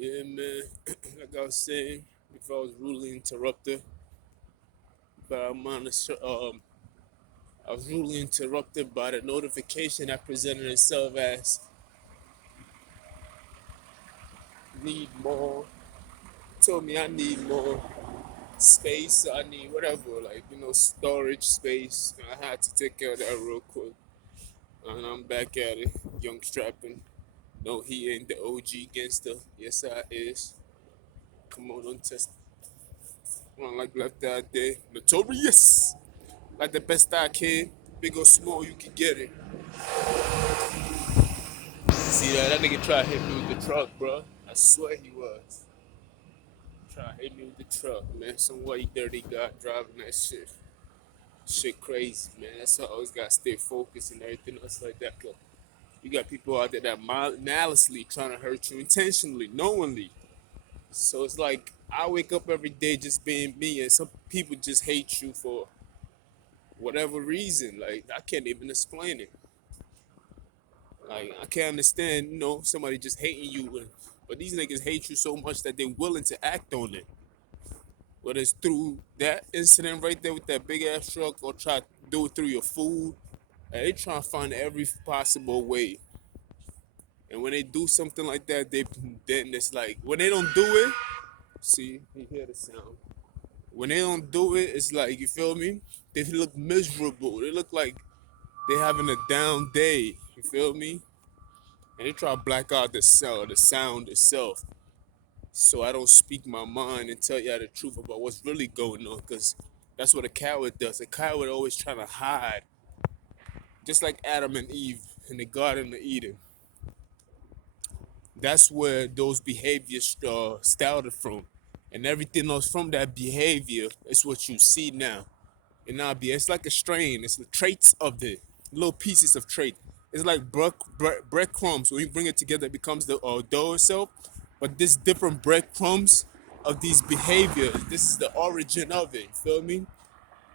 Yeah, man. Like I was saying, if I was rudely interrupted, but I was rudely interrupted by the notification that presented itself as need more. Told me I need more space. I need whatever, like storage space. I had to take care of that real quick, and I'm back at it, young strapping. No, he ain't the OG gangster. Yes, I is. Come on, don't test. On like left that day. Notorious. Like the best I can. Big or small, you can get it. See that? That nigga tried to hit me with the truck, bro. I swear he was. Trying to hit me with the truck, man. Some white dirty guy driving that shit. Shit crazy, man. That's why I always gotta stay focused and everything else like that. Cause you got people out there that maliciously trying to hurt you intentionally, knowingly. So it's like I wake up every day just being me, and some people just hate you for whatever reason. Like I can't even explain it. Like I can't understand, somebody just hating you, but these niggas hate you so much that they're willing to act on it. Whether it's through that incident right there with that big ass truck, or try to do it through your food, and they try to find every possible way. And when they do something like that, then it's like when they don't do it. See, you hear the sound. When they don't do it, it's like, you feel me? They look miserable. They look like they having a down day. You feel me? And they try to black out the sound itself, so I don't speak my mind and tell y'all the truth about what's really going on. Cause that's what a coward does. A coward always trying to hide, just like Adam and Eve in the Garden of Eden. That's where those behaviors started from, and everything else from that behavior is what you see now. And now, it's like a strain. It's the traits of the little pieces of trait. It's like breadcrumbs. When you bring it together, it becomes the dough itself. But this different breadcrumbs of these behaviors, this is the origin of it. You feel me?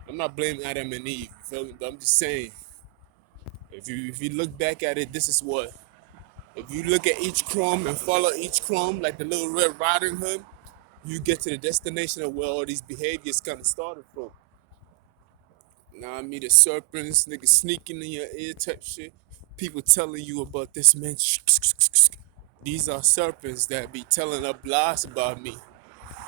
I'm not blaming Adam and Eve. You feel me? But I'm just saying, if you look back at it, this is what. If you look at each crumb and follow each crumb like the little Red Riding Hood, you get to the destination of where all these behaviors kind of started from. Now I mean the serpents, niggas sneaking in your ear type shit. People telling you about this man. These are serpents that be telling up lies about me.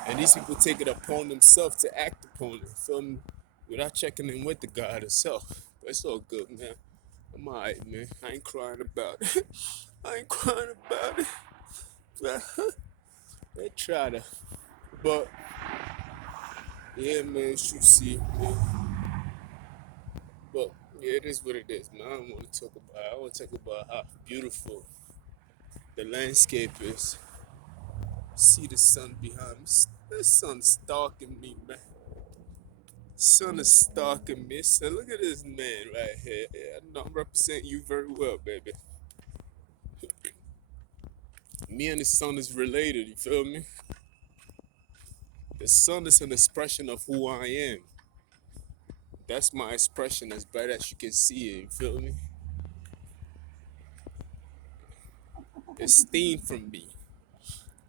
And these people take it upon themselves to act upon it. Feel me? Without checking in with the God itself. But it's all good, man. I'm alright, man. I ain't crying about it. I ain't crying about it. They try to. But yeah, man, you see, man. But yeah, it is what it is, man. I don't want to talk about it. I want to talk about how beautiful the landscape is. See the sun behind me. The sun's stalking me, man. Sun is stalking me. So look at this man right here. Yeah, I know I'm representing you very well, baby. Me and the sun is related, you feel me? The sun is an expression of who I am. That's my expression as bright as you can see it, you feel me? It's steam from me.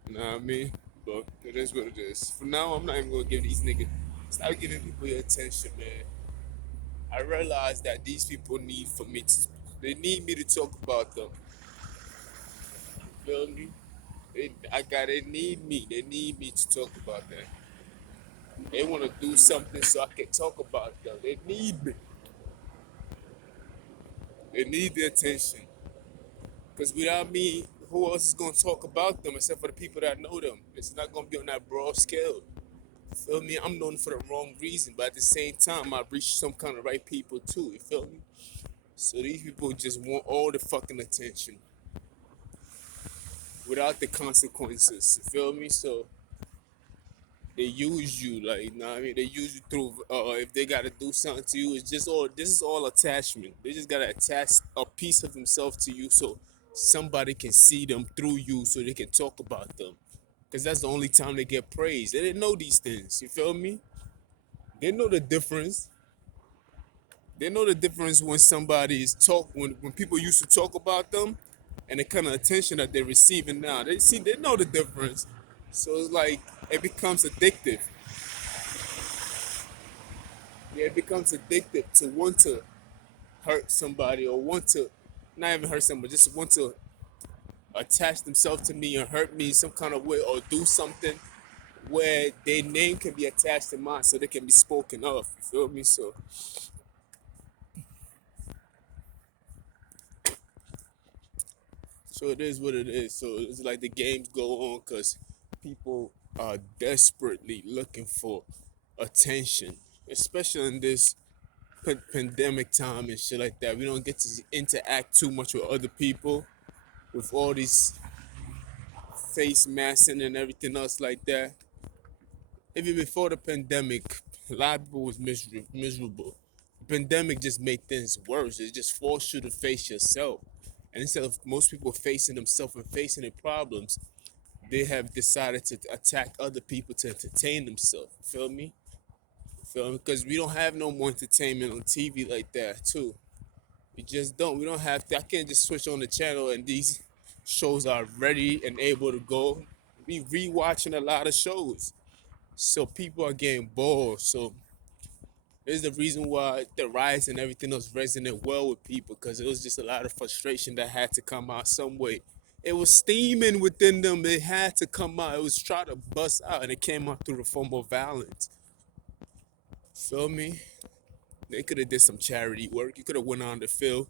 You know what I mean? But it is what it is. For now, I'm not even gonna give these niggas. Stop giving people your attention, man. I realize that these people need for me to. They need me to talk about them. Feel me? They need me. They need me to talk about them. They want to do something so I can talk about them. They need me. They need the attention. Because without me, who else is gonna talk about them except for the people that know them? It's not gonna be on that broad scale. Feel me? I'm known for the wrong reason, but at the same time, I reach some kind of right people too. You feel me? So these people just want all the fucking attention without the consequences. You feel me? So they use you, like, you know what I mean? They use you through. If they gotta do something to you, it's just all. This is all attachment. They just gotta attach a piece of themselves to you, so somebody can see them through you, so they can talk about them. Cause that's the only time they get praised. They didn't know these things. You feel me? They know the difference. They know the difference when somebody is when people used to talk about them, and the kind of attention that they're receiving now. They know the difference. So it's like it becomes addictive. Yeah, it becomes addictive to want to hurt somebody or want to not even hurt somebody, just want to attach themselves to me or hurt me some kind of way or do something where their name can be attached to mine so they can be spoken of. You feel me? So it is what it is. So it's like the games go on because people are desperately looking for attention, especially in this pandemic time and shit like that. We don't get to interact too much with other people with all these face masking and everything else like that. Even before the pandemic, a lot of people was miserable. The pandemic just made things worse. It just forced you to face yourself. And instead of most people facing themselves and facing their problems, they have decided to attack other people to entertain themselves. Feel me? Feel me? Because we don't have no more entertainment on TV like that, too. We just don't. We don't have to. I can't just switch on the channel and these shows are ready and able to go. We rewatching a lot of shows. So people are getting bored. So there's the reason why the riots and everything else resonate well with people because it was just a lot of frustration that had to come out some way. It was steaming within them. It had to come out. It was trying to bust out, and it came out through the form of violence. Feel me? They could have did some charity work. You could have went on the field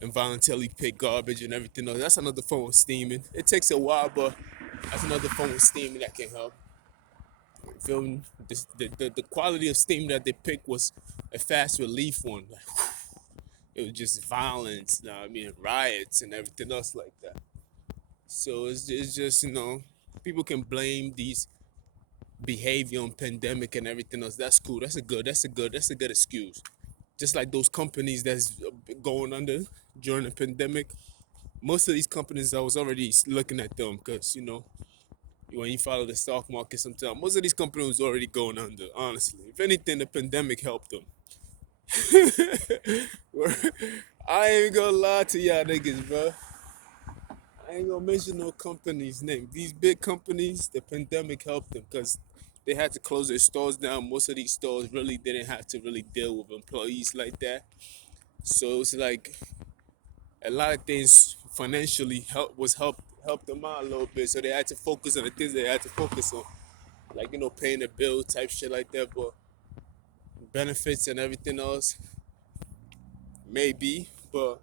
and voluntarily pick garbage and everything else. That's another form of steaming. It takes a while, but that's another form of steaming that can help. Feel me? The quality of steam that they picked was a fast relief one. Like, it was just violence, you know what I mean, riots and everything else like that. So it's just, people can blame these behavior on pandemic and everything else. That's cool. That's a good excuse. Just like those companies that's going under during the pandemic. Most of these companies, I was already looking at them because, when you follow the stock market sometimes, most of these companies was already going under, honestly. If anything, the pandemic helped them. I ain't gonna lie to y'all niggas, bro. I ain't gonna mention no company's name. These big companies, the pandemic helped them because they had to close their stores down. Most of these stores really didn't have to really deal with employees like that. So it's like a lot of things financially helped them out a little bit. So they had to focus on the things they had to focus on, like paying the bill type shit like that. But benefits and everything else, maybe. But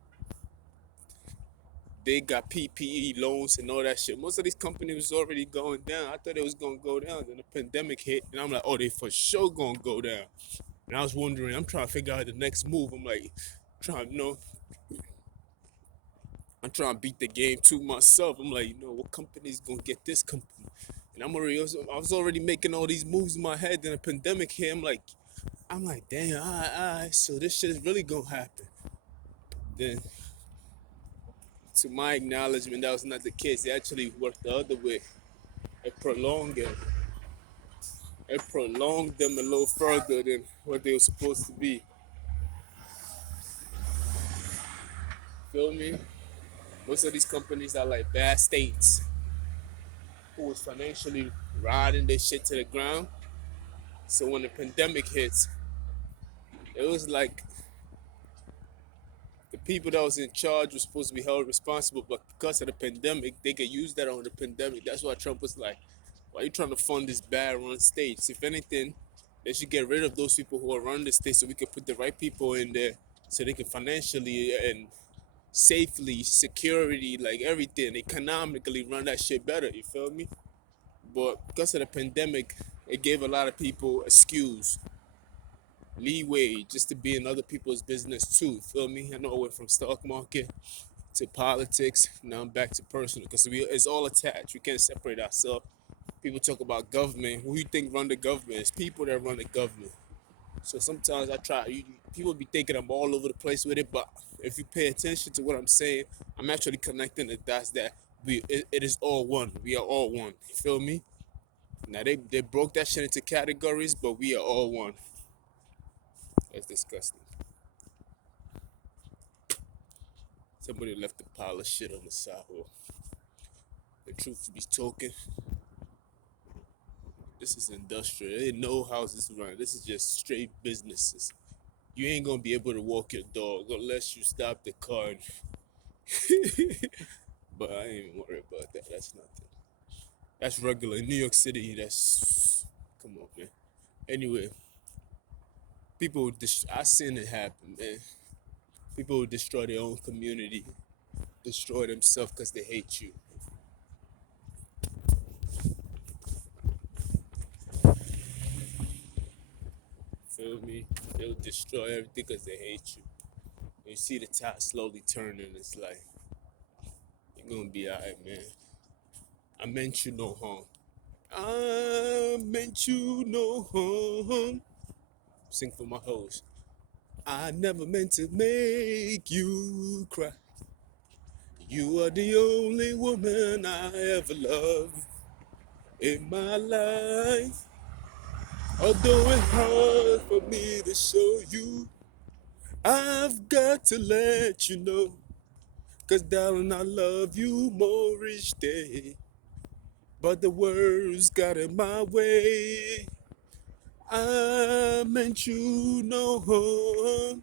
they got PPE loans and all that shit. Most of these companies was already going down. I thought it was gonna go down. Then the pandemic hit, and I'm like, oh, they for sure gonna go down. And I was wondering, I'm trying to figure out the next move. I'm like, trying, I'm trying to beat the game to myself. I'm like, what company's gonna get this company? And I was already making all these moves in my head. Then the pandemic hit. I'm like, damn, all right. So this shit is really gonna happen. Then, to my acknowledgement, that was not the case. It actually worked the other way. It prolonged it. It prolonged them a little further than what they were supposed to be. Feel me? Most of these companies are like bad states who was financially riding their shit to the ground. So when the pandemic hits, it was like the people that was in charge were supposed to be held responsible, but because of the pandemic, they could use that on the pandemic. That's why Trump was like, why are you trying to fund this bad run states? If anything, they should get rid of those people who are running the state so we can put the right people in there so they can financially and safely, security, like everything, economically run that shit better, you feel me? But because of the pandemic, it gave a lot of people excuse, leeway just to be in other people's business too, feel me? I know I went from stock market to politics, now I'm back to personal because it's all attached. We can't separate ourselves. People talk about government. Who you think run the government? It's people that run the government. So sometimes people be thinking I'm all over the place with it, but if you pay attention to what I'm saying, I'm actually connecting the dots that it is all one. We are all one. You feel me? Now they broke that shit into categories, but we are all one. That's disgusting. Somebody left a pile of shit on the sidewalk. The truth be spoken, this is industrial. There ain't no houses around. This is just straight businesses. You ain't gonna be able to walk your dog unless you stop the car. But I ain't even worried about that. That's nothing. That's regular. In New York City, that's. Come on, man. Anyway, I seen it happen, man. People will destroy their own community, destroy themselves because they hate you. Feel me? They'll destroy everything because they hate you. And you see the tide slowly turning. It's like, you're gonna be alright, man. I meant you no harm. I meant you no harm. Sing for my hoes. I never meant to make you cry. You are the only woman I ever loved in my life. Although it's hard for me to show you, I've got to let you know. Cause darling, I love you more each day. But the words got in my way. I meant you no harm,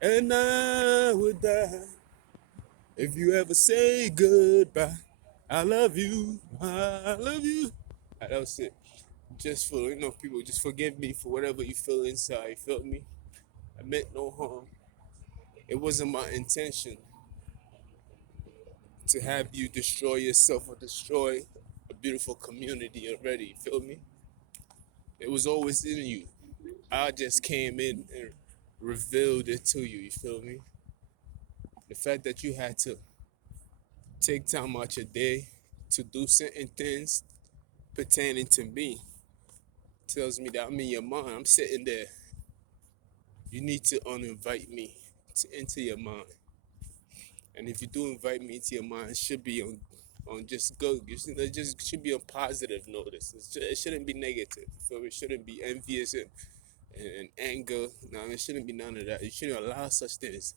and I would die if you ever say goodbye. I love you, I love you. That was it. Just for, people, just forgive me for whatever you feel inside, you feel me? I meant no harm. It wasn't my intention to have you destroy yourself or destroy a beautiful community already, you feel me? It was always in you. I just came in and revealed it to you, you feel me? The fact that you had to take time out your day to do certain things pertaining to me tells me that I'm in your mind. I'm sitting there. You need to uninvite me into your mind. And if you do invite me into your mind, it should be on just go. It just should be on positive notice. It shouldn't be negative. So it shouldn't be envious and anger. No, it shouldn't be none of that. You shouldn't allow such things.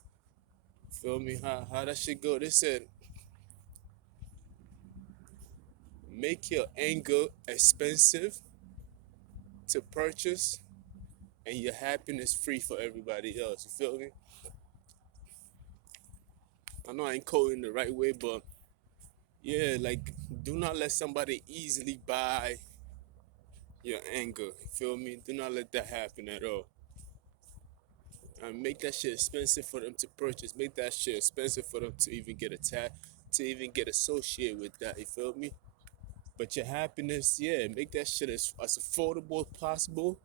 Feel me? How that should go? They said, make your anger expensive to purchase and your happiness free for everybody else. You feel me? I know I ain't coding the right way, but yeah, like, do not let somebody easily buy your anger. You feel me? Do not let that happen at all. And make that shit expensive for them to purchase. Make that shit expensive for them to even get attacked, to even get associated with that. You feel me? But your happiness, yeah, make that shit as affordable as possible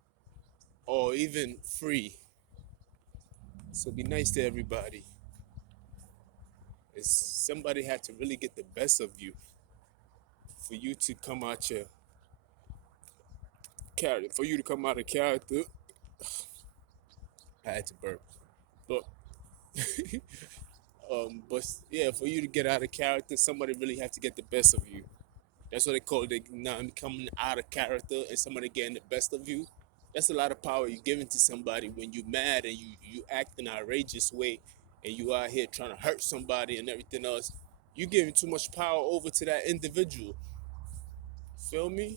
or even free. So be nice to everybody. Somebody had to really get the best of you for you to come out your character. For you to come out of character, I had to burp. But but yeah, for you to get out of character, somebody really had to get the best of you. That's what they call it, coming out of character and somebody getting the best of you. That's a lot of power you're giving to somebody when you're mad and you act in an outrageous way and you out here trying to hurt somebody and everything else. You giving too much power over to that individual. Feel me?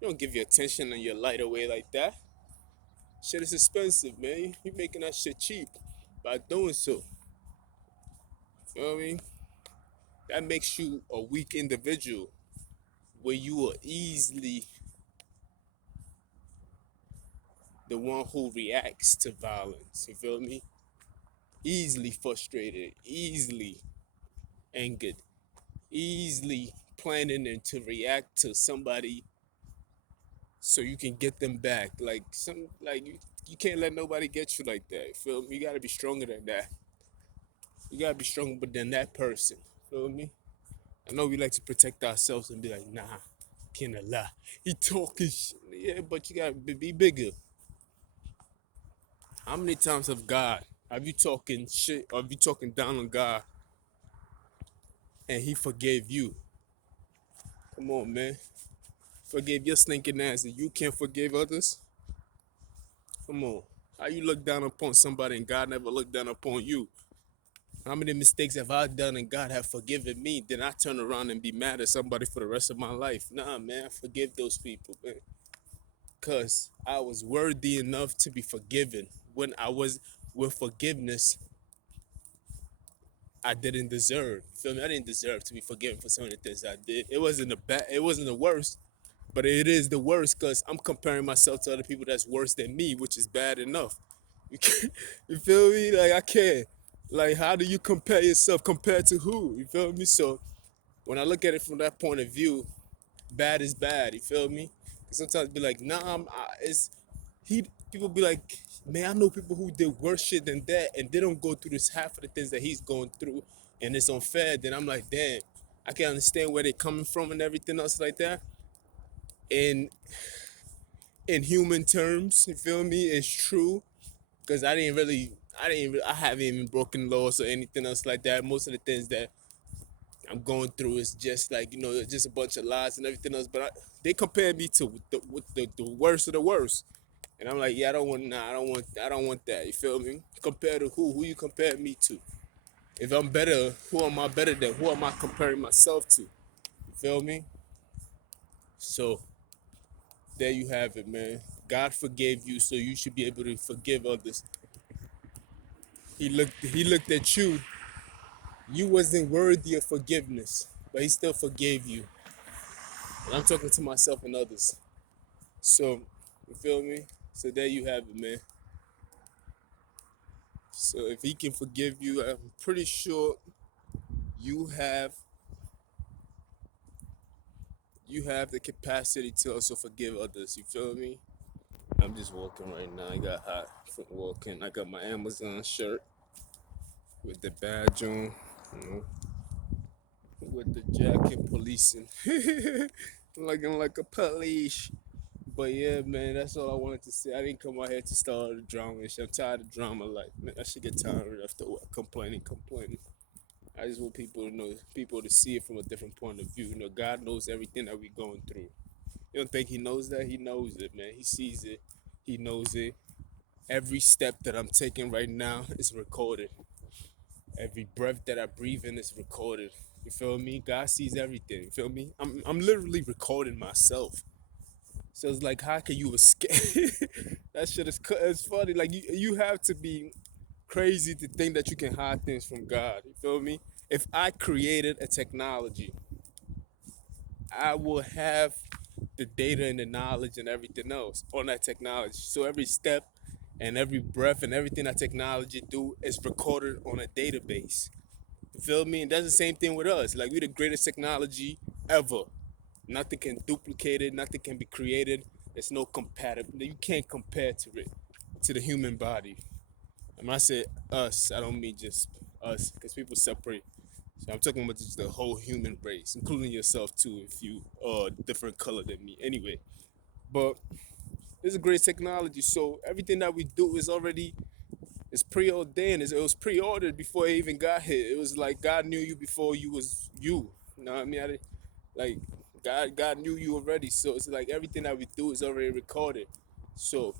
You don't give your attention and your light away like that. Shit is expensive, man. You making that shit cheap by doing so. Feel me? That makes you a weak individual where you are easily the one who reacts to violence. You feel me? Easily frustrated, easily angered, easily planning and to react to somebody so you can get them back. You can't let nobody get you like that. You feel me? You gotta be stronger than that. You gotta be stronger than that person. Feel me? I know we like to protect ourselves and be like, nah, can't lie. He talking shit. Yeah, but you gotta be bigger. How many times have you talking shit or have you talking down on God and he forgave you? Come on, man. Forgive your stinking ass and you can't forgive others? Come on. How you look down upon somebody and God never looked down upon you? How many mistakes have I done and God have forgiven me? Then I turn around and be mad at somebody for the rest of my life. Nah, man, forgive those people, man. Cause I was worthy enough to be forgiven. When I was with forgiveness, I didn't deserve. Feel me? I didn't deserve to be forgiven for some of the things I did. It wasn't the worst, but it is the worst because I'm comparing myself to other people that's worse than me, which is bad enough. You, you feel me? Like I can't. Like, how do you compare yourself compared to who? You feel me? So when I look at it from that point of view, bad is bad. You feel me? 'Cause sometimes be like, nah, it's he. People be like, man, I know people who did worse shit than that, and they don't go through this half of the things that he's going through, and it's unfair. Then I'm like, damn, I can understand where they're coming from and everything else like that. And in human terms, you feel me? It's true because I haven't even broken laws or anything else like that. Most of the things that I'm going through is just like, just a bunch of lies and everything else. But they compare me to the worst of the worst, and I'm like, yeah, I don't want, nah, I don't want that. You feel me? Compared to who? Who you compare me to? If I'm better, who am I better than? Who am I comparing myself to? You feel me? So there you have it, man. God forgave you, so you should be able to forgive others. He looked at you. You wasn't worthy of forgiveness, but he still forgave you. And I'm talking to myself and others. So, you feel me? So there you have it, man. So if he can forgive you, I'm pretty sure you have you have the capacity to also forgive others. You feel me? I'm just walking right now. I got hot from walking. I got my Amazon shirt with the badge on, you know, with the jacket policing. Looking like a police. But yeah, man, that's all I wanted to say. I didn't come out here to start a drama and shit. I'm tired of drama. Like, man, I should get tired after complaining. I just want people to know, people to see it from a different point of view. God knows everything that we're going through. You don't think He knows that? He knows it, man. He sees it. He knows it. Every step that I'm taking right now is recorded. Every breath that I breathe in is recorded. You feel me? God sees everything. You feel me? I'm literally recording myself. So it's like, how can you escape? That shit is it's funny. Like you have to be crazy to think that you can hide things from God. You feel me? If I created a technology, I will have the data and the knowledge and everything else on that technology. So every step and every breath and everything that technology do is recorded on a database. You feel me? And that's the same thing with us. Like, we're the greatest technology ever. Nothing can duplicate it. Nothing can be created. There's no compatible. You can't compare to it, to the human body. And when I say us, I don't mean just us, because people separate. So I'm talking about just the whole human race, including yourself too, if you are a different color than me. Anyway, but it's a great technology. So everything that we do is already, it's preordained. It was pre-ordered before it even got here. It was like God knew you before you was you. You know what I mean? Like, God knew you already. So it's like everything that we do is already recorded. So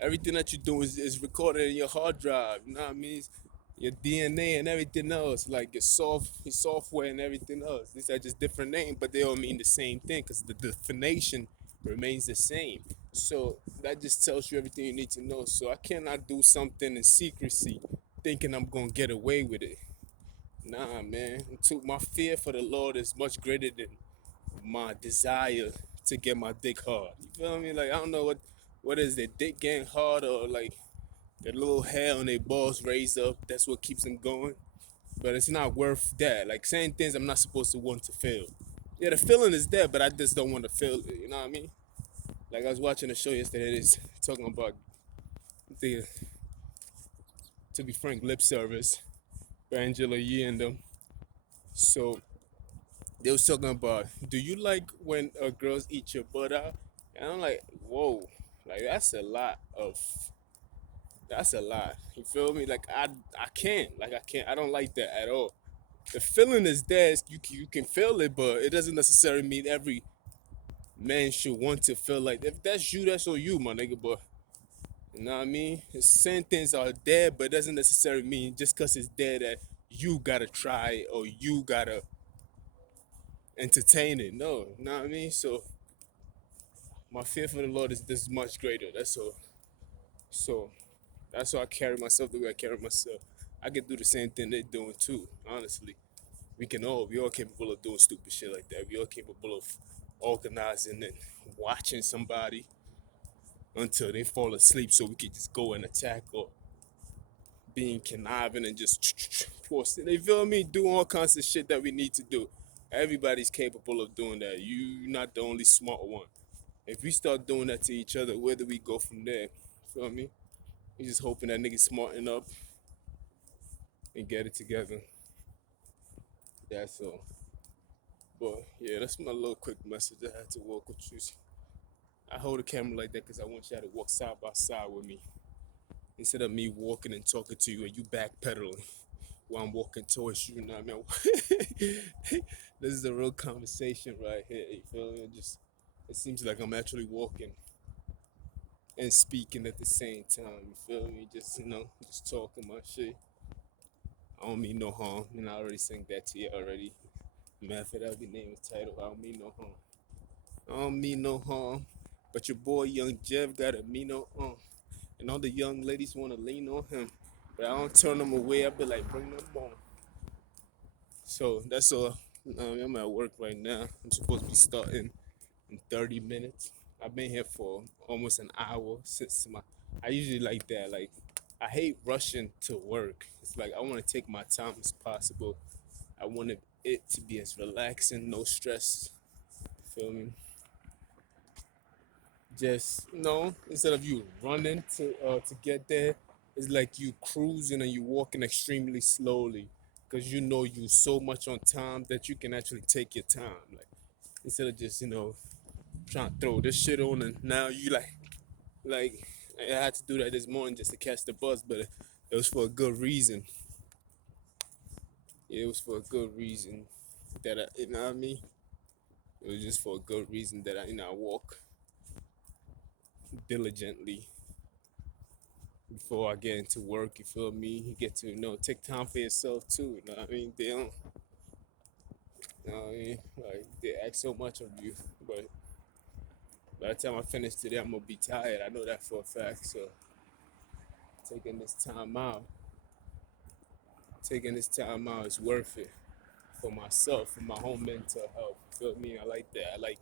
everything that you do is recorded in your hard drive. You know what I mean? Your DNA and everything else, like your software and everything else. These are just different names, but they all mean the same thing because the definition remains the same. So that just tells you everything you need to know. So I cannot do something in secrecy thinking I'm gonna get away with it. Nah, man. My fear for the Lord is much greater than my desire to get my dick hard. You feel me? Like, I don't know what is their dick getting hard, or like their little hair on their balls raised up. That's what keeps them going. But it's not worth that. Like, saying things I'm not supposed to want to feel. Yeah, the feeling is there, but I just don't want to feel it. You know what I mean? Like, I was watching a show yesterday that's talking about the, to be frank, lip service by Angela Yee and them. So they was talking about, do you like when girls eat your butt out? And I'm like, whoa, like that's a lot. You feel me? Like, I don't like that at all. The feeling is there. You can feel it, but it doesn't necessarily mean every man should want to feel like, if that's you, that's on you, my nigga. But You know what I mean? Certain things are there, but it doesn't necessarily mean just because it's there that you gotta try it or you gotta entertain it. No, you know what I mean? So my fear for the Lord is this much greater. That's all. So that's why I carry myself the way I carry myself. I can do the same thing they're doing too, honestly. We all capable of doing stupid shit like that. We all capable of organizing and watching somebody until they fall asleep so we can just go and attack or being conniving and just force it. They feel me? Doing all kinds of shit that we need to do. Everybody's capable of doing that. You're not the only smart one. If we start doing that to each other, where do we go from there? Feel me? We just hoping that niggas smarten up and get it together. That's all. But yeah, that's my little quick message. I had to walk with you. I hold the camera like that because I want y'all to walk side by side with me instead of me walking and talking to you and you backpedaling while I'm walking towards you. You know what I mean? This is a real conversation right here. You feel me? It seems like I'm actually walking and speaking at the same time. You feel me? Just talking my shit. I don't mean no harm. I already sang that to you already. Matter of fact, that'll be named the title. I don't mean no harm. I don't mean no harm. But your boy Young Jeff got a mean no and all the young ladies want to lean on him. But I don't turn them away. I be like, bring them on. So that's all. I'm at work right now. I'm supposed to be starting in 30 minutes. I've been here for almost an hour since my. I usually like that. Like, I hate rushing to work. It's like I want to take my time as possible. I want it to be as relaxing, no stress. Feel me? Just instead of you running to get there, it's like you cruising and you walking extremely slowly because you so much on time that you can actually take your time. Like instead of just trying to throw this shit on and now you like I had to do that this morning just to catch the bus, but it was for a good reason. Yeah, it was for a good reason that you know what I mean. It was just for a good reason that I walk diligently before I get into work. You feel me? You get to take time for yourself too. You know what I mean? They don't. You know what I mean? Like they ask so much of you, but by the time I finish today, I'm gonna be tired. I know that for a fact. So taking this time out, taking this time out is worth it for myself, for my own mental health. You feel me? I like that. I like,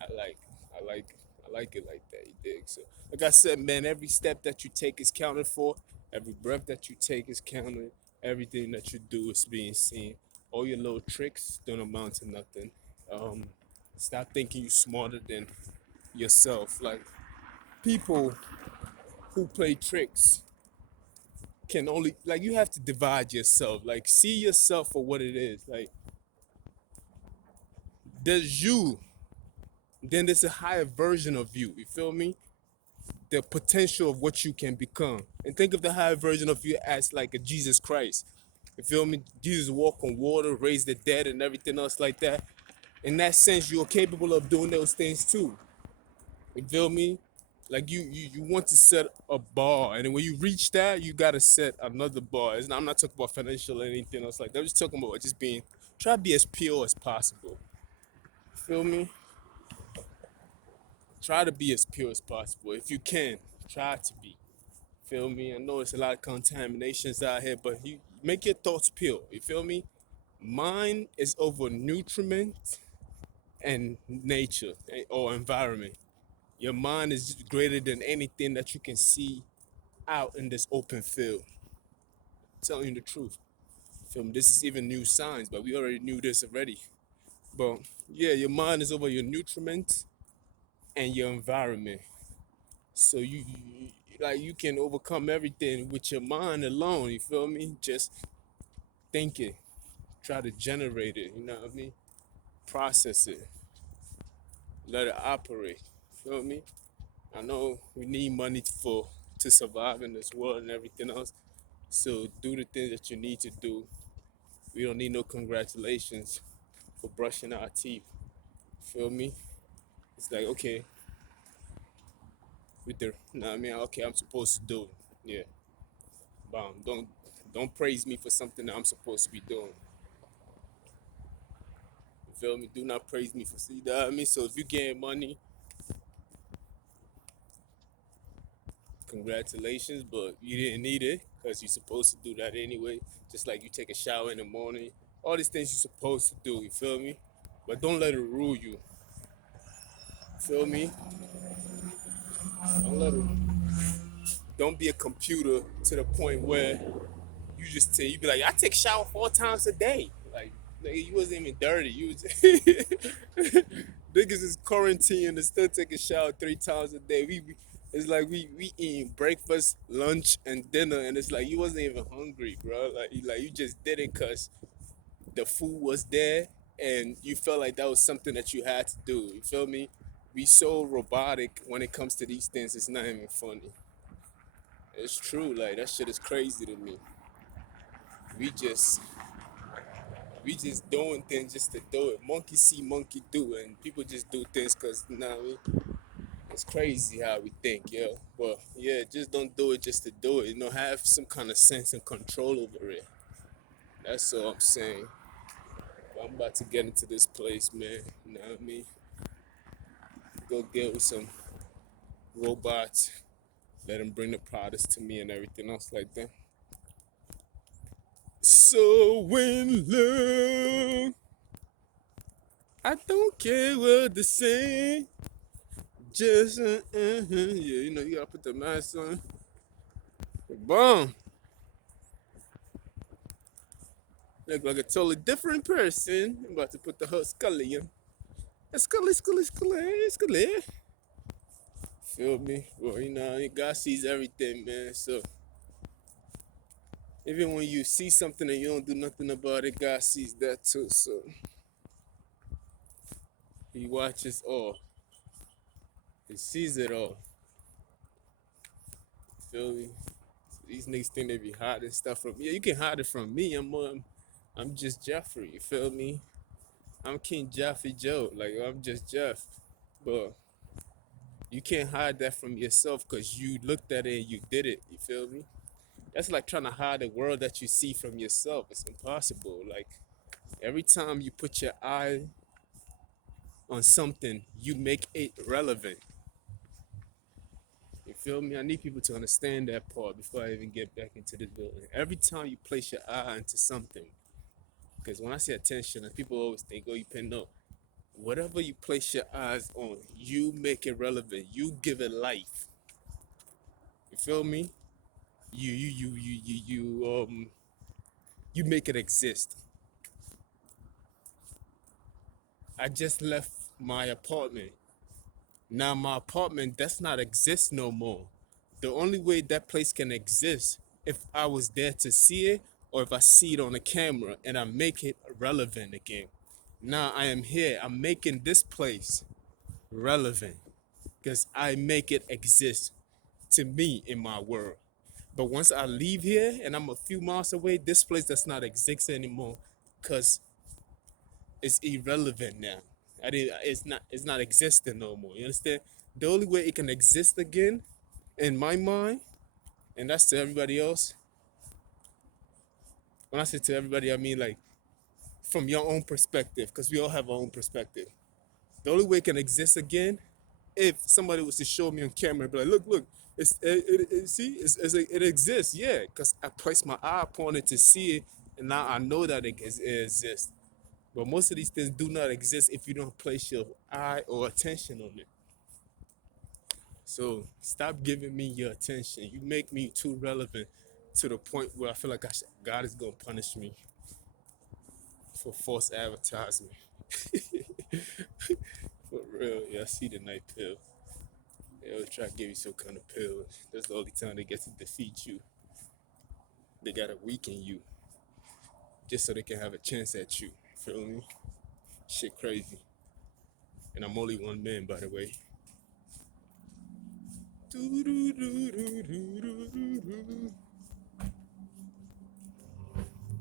I like, I like it like that. You dig? So, like I said, man, every step that you take is counted for. Every breath that you take is counted. Everything that you do is being seen. All your little tricks don't amount to nothing. Um, Stop thinking you smarter than yourself. Like people who play tricks can only like you have to divide yourself. Like see yourself for what it is. Like there's you, then there's a higher version of you. You feel me? The potential of what you can become. And think of the higher version of you as like a Jesus Christ. You feel me? Jesus walked on water, raised the dead, and everything else like that. In that sense, you're capable of doing those things too. You feel me? Like you want to set a bar, and then when you reach that, you gotta set another bar. I'm not talking about financial or anything else like that. I'm just talking about just try to be as pure as possible. Feel me? Try to be as pure as possible. If you can, try to be. Feel me? I know it's a lot of contaminations out here, but you make your thoughts pure. You feel me? Mine is over nutriment and nature or environment. Your mind is greater than anything that you can see out in this open field. I'm telling you the truth. Feel me? This is even new science, but we already knew this already. But yeah, your mind is over your nutriment and your environment. So you can overcome everything with your mind alone. You feel me? Just think it, try to generate it. You know what I mean? Process it, let it operate. Feel me? I know we need money to survive in this world and everything else. So do the things that you need to do. We don't need no congratulations for brushing our teeth. Feel me? It's like okay, with the, no, I mean, okay, I'm supposed to do. Yeah, don't praise me for something that I'm supposed to be doing. You feel me? Do not praise me for, see that, I mean. So if you getting money, congratulations, but you didn't need it because you're supposed to do that anyway. Just like you take a shower in the morning, all these things you're supposed to do. You feel me? But don't let it rule you. Feel me? Don't let it. Don't be a computer to the point where you just say, you be like, I take shower 4 times a day. Like, nigga, you wasn't even dirty. You was niggas is quarantined and still take a shower 3 times a day. It's like we eating breakfast, lunch, and dinner, and it's like you wasn't even hungry, bro. Like you just did it cause the food was there, and you felt like that was something that you had to do. You feel me? We so robotic when it comes to these things. It's not even funny. It's true. Like that shit is crazy to me. We just we just doing things just to do it. Monkey see, monkey do, and people just do things because, you know what I mean? It's crazy how we think, yo. But yeah, just don't do it just to do it. You know, have some kind of sense and control over it. That's all I'm saying. But I'm about to get into this place, man. You know what I mean? Go get with some robots. Let them bring the products to me and everything else like that. So in love, I don't care what they say. Just yeah, you know you gotta put the mask on. Boom. Look like a totally different person. I'm about to put the whole Scully in. Scully. Feel me? Well, you know, God sees everything, man. So even when you see something and you don't do nothing about it, God sees that too. So He watches all. He sees it all. Feel me? So these niggas think they be hiding stuff from me. Yeah, you can hide it from me. I'm just Jeffrey. You feel me? I'm King Jeffy Joe. Like I'm just Jeff. But you can't hide that from yourself because you looked at it and you did it. You feel me? That's like trying to hide the world that you see from yourself. It's impossible. Like every time you put your eye on something, you make it relevant. You feel me? I need people to understand that part before I even get back into this building. Every time you place your eye into something, because when I say attention, people always think, oh, you pay no. Whatever you place your eyes on, you make it relevant. You give it life. You feel me? You make it exist. I just left my apartment. Now my apartment does not exist no more. The only way that place can exist if I was there to see it or if I see it on the camera and I make it relevant again. Now I am here. I'm making this place relevant because I make it exist to me in my world. But once I leave here and I'm a few miles away, this place does not exist anymore because it's irrelevant now. It's not existing no more. You understand? The only way it can exist again in my mind, and that's to everybody else. When I say to everybody, I mean like from your own perspective, because we all have our own perspective. The only way it can exist again if somebody was to show me on camera and be like, look, see, it exists, yeah, because I placed my eye upon it to see it, and now I know that it exists. But most of these things do not exist if you don't place your eye or attention on it. So stop giving me your attention. You make me too relevant to the point where I feel like God is gonna punish me for false advertisement. For real, yeah, I see the night pill. They always try to give you some kind of pill. That's the only time they get to defeat you. They gotta weaken you just so they can have a chance at you. Feel me? Shit crazy. And I'm only one man, by the way.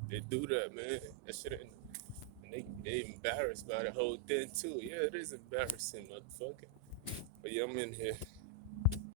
They do that, man. That shit ain't. And they embarrassed by the whole thing too. Yeah, it is embarrassing, motherfucker. But yeah, I'm in here.